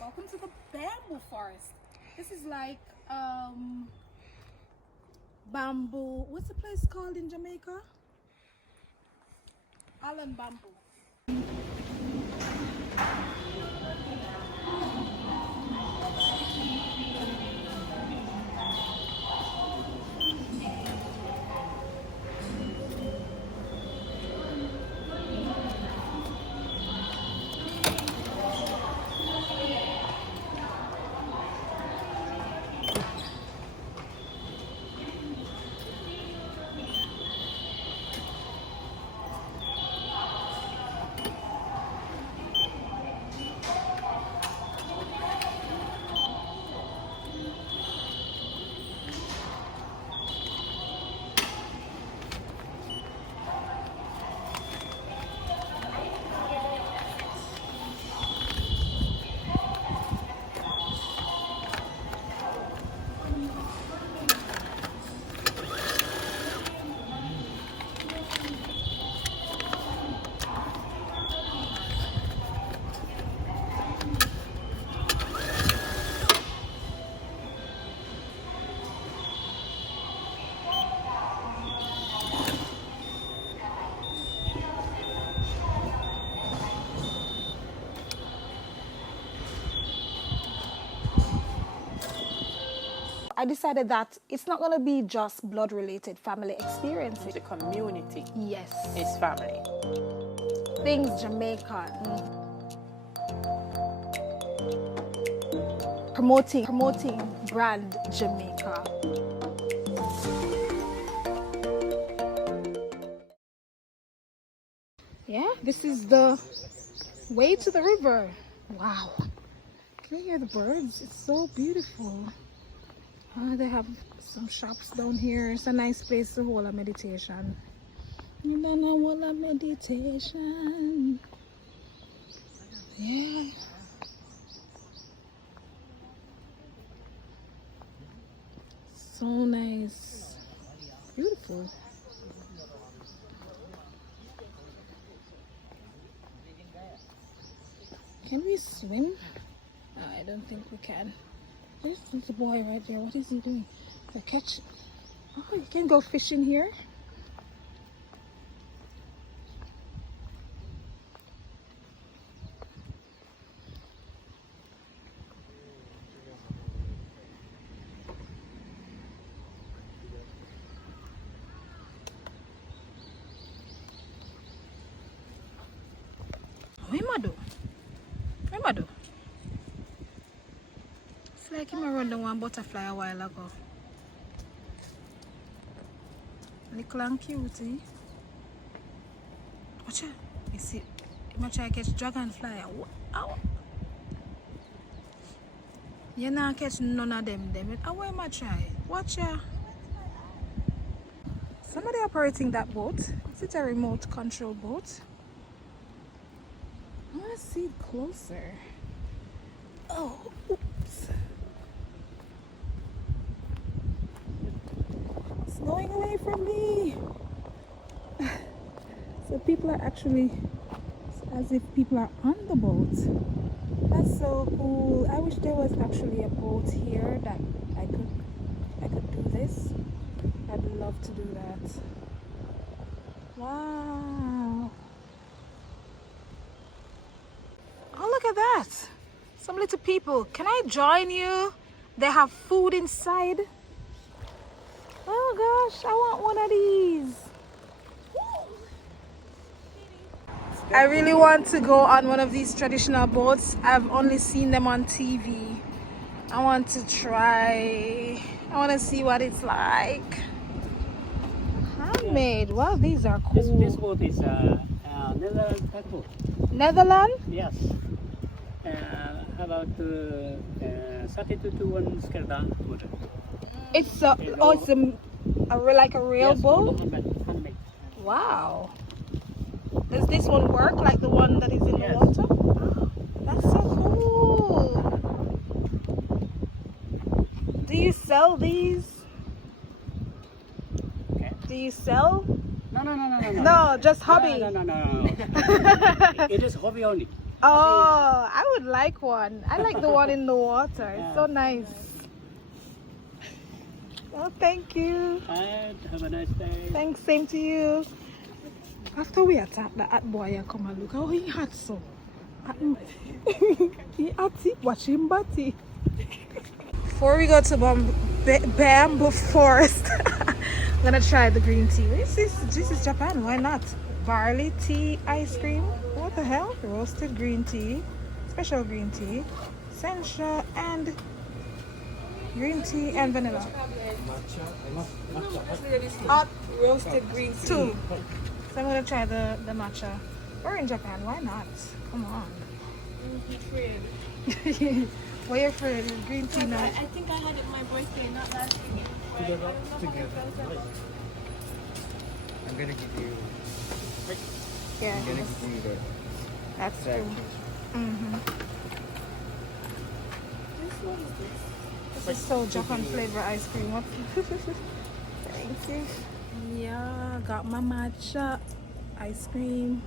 Welcome to the bamboo forest. This is like bamboo. What's the place called in Jamaica? Island bamboo. I decided that it's not going to be just blood-related family experiences. The community Yes. is family. Things Jamaican. Promoting brand Jamaica. Yeah, this is the way to the river. Wow. Can you hear the birds? It's so beautiful. They have some shops down here. It's a nice place to hold a meditation. You don't know what a meditation. Yeah. So nice. Beautiful. Can we swim? I don't think we can. There's a boy right there. What is he doing? The catch. Oh, you can go fishing here. Where am I do? It's like him around the one butterfly a while ago. Little and cutie. Watch out. You see, you might try to catch dragonfly. Ow. You not catch none of them. How am I try? Watch out. Somebody operating that boat. Is it a remote control boat? I want to see it closer. Oh, oops. It's going away from me. So people are actually, as if people are on the boat. That's so cool. I wish there was actually a boat here that I could do this. I'd love to do that. Wow. Oh, look at that. Some little people. Can I join you? They have food inside. Oh gosh, I want one of these. I really want to go on one of these traditional boats. I've only seen them on TV. I want to try. I want to see what it's like. Handmade. Wow, these are cool. This boat is Netherlands boat. Netherlands? Yes. About 32 to 1 scale down boat. It's like a real Yes, boat? handmade. Wow. Does this one work like the one that is in Yes. the water? That's so cool. Do you sell these? Okay. Do you sell? No. No, just hobby. No. It is hobby only. Oh, I would like one. I like the one in the water. It's so nice. Oh, thank you. And have a nice day. Thanks, same to you. After we attack the hot boy, come and look how he hot so. He hot, watch him body. Before we go to bamboo forest, I'm gonna try the green tea. This is Japan. Why not? Barley tea ice cream. What the hell? Roasted green tea, special green tea, sencha, and green tea and vanilla. Hot roasted green tea. Two. So I'm gonna try the matcha. We're in Japan. Why not? Come on. Why are you afraid? Green tea now. I think I had it my birthday, not last year. Together. I'm gonna give you. Yeah, I'm gonna give you the. that's true. This is so Japan flavor ice cream. What? Thank you. Yeah, got my matcha ice cream.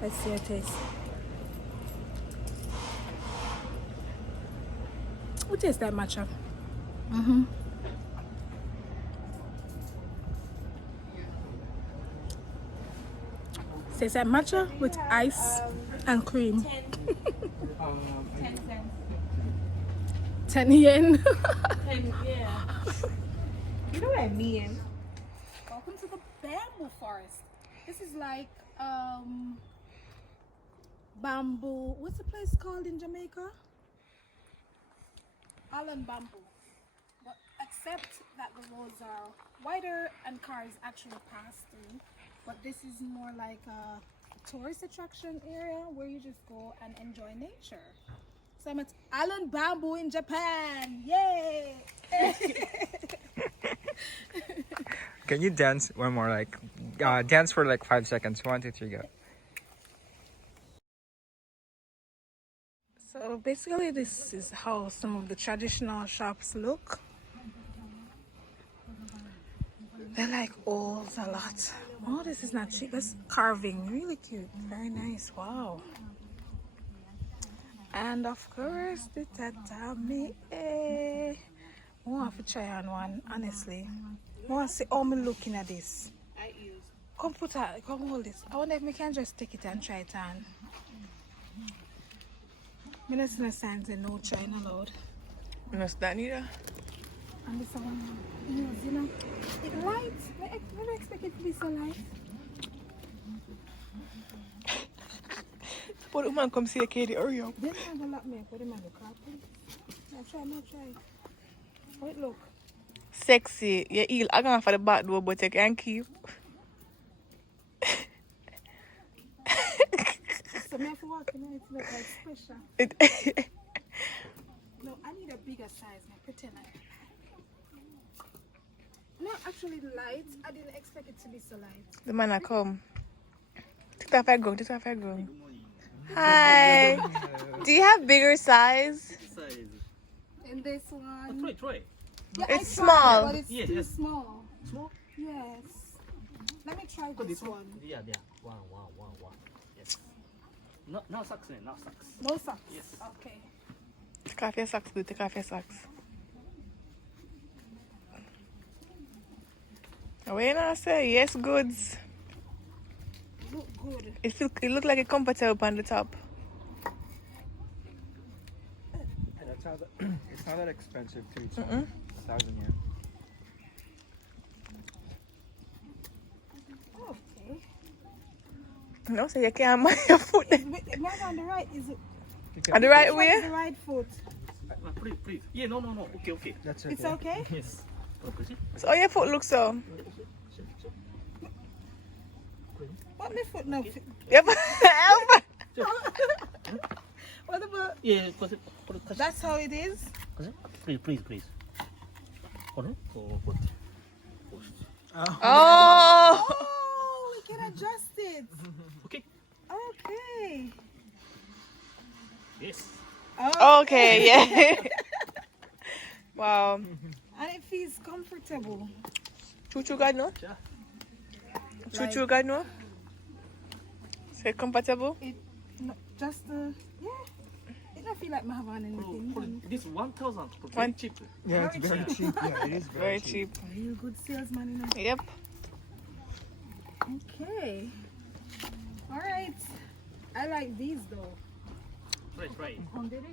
Let's see a taste. What tastes that matcha? Tastes like matcha with ice and cream. 10 cents. 10 yen. 10, yeah. You know what I mean? Welcome to the bamboo forest. This is like bamboo. What's the place called in Jamaica? Island bamboo. But except that the roads are wider and cars actually pass through. But this is more like a tourist attraction area where you just go and enjoy nature. So I'm at Island Bamboo in Japan. Yay! Can you dance one more? Like, dance for like 5 seconds. 1, 2, 3, go. So basically this is how some of the traditional shops look. They're like owls a lot. Oh, this is not cheap. That's carving. Really cute. Very nice. Wow. And of course the tatami. I want to try on one, honestly. I want to see how me looking at this. Come put it, come hold this. I wonder if we can just take it and try it on. I don't see no signs of no trying allowed. You know that neither? And this one, you know, it light. I don't expect it to be so light. But the man come see a Katie, hurry up. Then I go lock me up. What am I look at? No try. How it look? Sexy. Yeah, eel. I'm going for the back door, but you can keep. So me have to walk in it to look like special. No, I need a bigger size. I pretend I. No, actually light. I didn't expect it to be so light. The man I come. Take off your ground. Hi. Do you have bigger size? And this one. Try. Yeah, It's I tried, small. but it's Yes, too yes. small. Small? Yes. Let me try this one. Yeah. Wow. Yes. No socks, no socks. No socks. Yes. Okay. Take off your socks, dude. Take off your socks. What you not say? Yes, goods. Look good. It look like a comfortable on the top. It's not that expensive too. It's 1,000 yen. Okay. No, so you can't mind your foot. Maybe on the right is it? On the right Which one is way? the right foot. Please. Yeah, no. Okay. That's okay. It's okay. Yes. So how your foot looks so? What my foot now? Yep. What about? Yeah, That's how it is. Please. Hold on. Oh. Oh, we can adjust it. Okay. Okay. Yes. Okay, yeah. Wow. And it feels comfortable. Choo God no? Choo God no? Say comfortable? It, no, just yeah. It don't feel like I have on anything. For this 1,000, very One- cheap. Yeah, it's very cheap. Yeah, it is Very cheap. Real good salesman, you know. Yep. Okay. All right. I like these though. Right, right.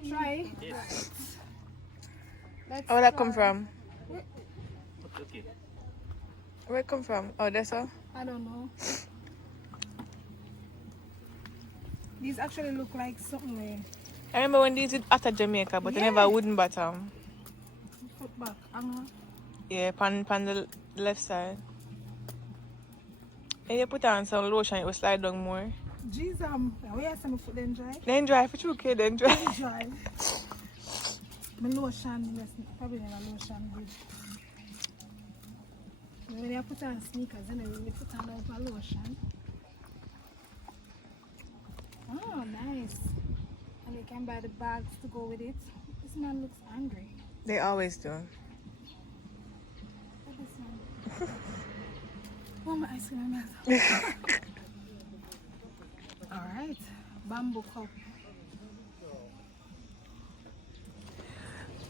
Try. Yes. Let's Where that try. come from? Okay. Where it come from? Oh, that's all. I don't know. These actually look like something like I remember when these did at Jamaica, but they Yeah. never a wooden bottom. foot back. Yeah, pan the left side. And you put on some lotion, it will slide down more. Jeez, we have some foot then dry. Then dry, for sure, okay, then dry. Dry. My lotion, probably never lotion good. When you put on sneakers, then you put on a lotion. Oh, nice. And you can buy the bags to go with it. This man looks angry. They always do. Look at this one. Oh, my ice cream melt. Alright. Bamboo cup.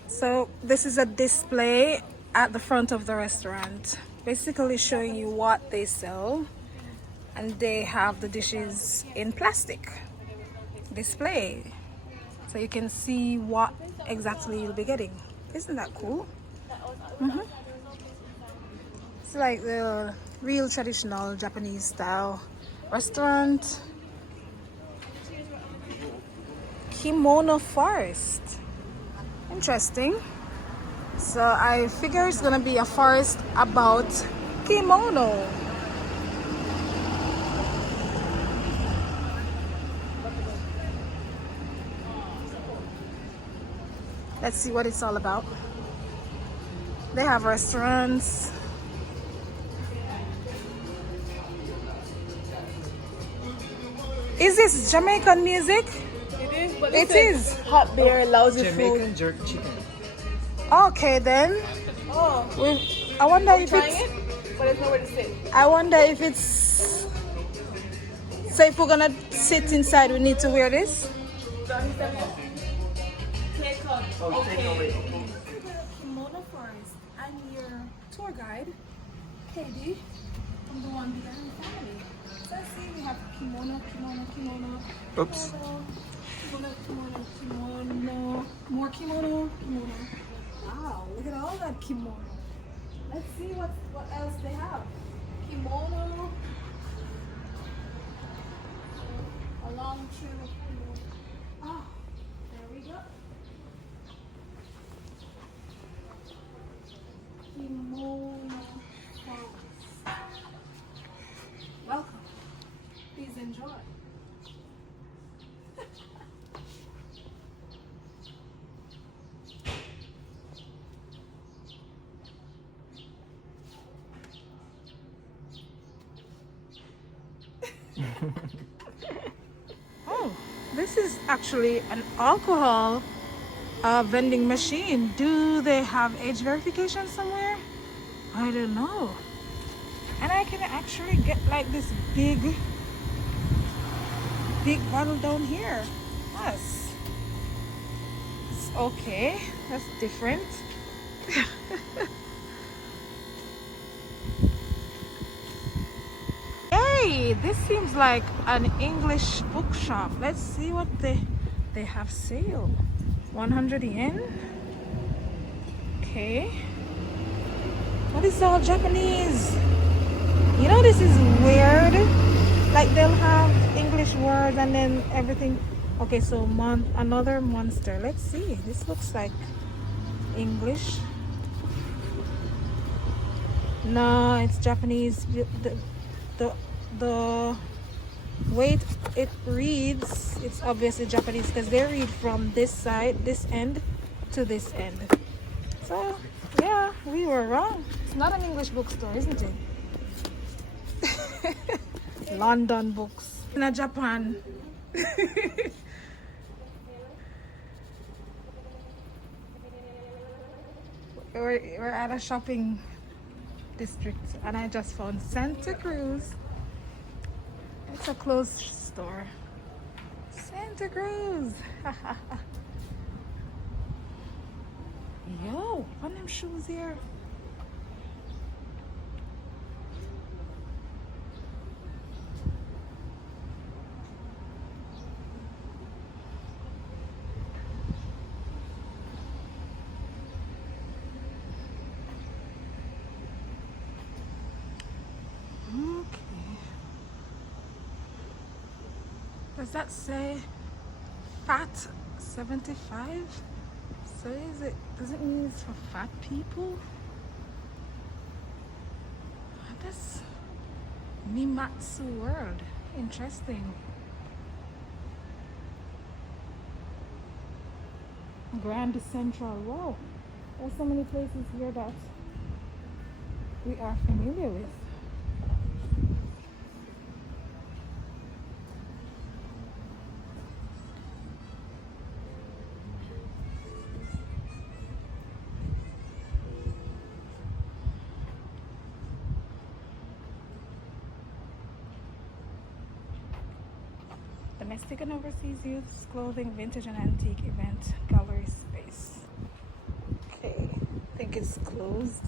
So this is a display at the front of the restaurant, basically showing you what they sell, and they have the dishes in plastic display, so you can see what exactly you'll be getting. Isn't that cool? It's like the real traditional Japanese style restaurant. Kimono forest. Interesting. So I figure it's gonna be a forest about kimono. Let's see what it's all about. They have restaurants. Is this Jamaican music? It is, but It is. hot beer, lousy Jamaican jerk chicken. Okay then. Oh, I wonder if trying it's. it? But there's nowhere to sit. I wonder if it's. So if we're gonna sit inside, we need to wear this. Kimono Forest. I'm your tour guide, KD. I'm the one behind the family. So I see we have kimono. Oops. Kimono. More kimono. Wow, look at all that kimono. Let's see what else they have. Kimono. A long trail of kimono. Oh, there we go. Kimono Forest. Welcome. Please enjoy. Oh, this is actually an alcohol vending machine. Do they have age verification somewhere? I don't know. And I can actually get like this big bottle down here. Yes. It's okay. That's different. Hey, this seems like an English bookshop. Let's see what they have sale. 100 yen. Okay. What is all Japanese? You know, this is weird. Like they'll have English words and then everything. Okay, so another monster. Let's see. This looks like English. No, it's Japanese. The way it reads, it's obviously Japanese because they read from this side, this end to this end. So yeah, we were wrong. It's not an English bookstore, isn't it? London books. In Japan. We're at a shopping district and I just found Santa Cruz. It's a closed store. It's Santa Cruz. Yo, on them shoes here. Okay. Does that say fat 75? So does it mean it's for fat people? That's Mimatsu world. Interesting. Grand Central. Wow. There's so many places here that we are familiar with. Domestic and overseas youth clothing, vintage and antique event gallery space. Okay, I think it's closed.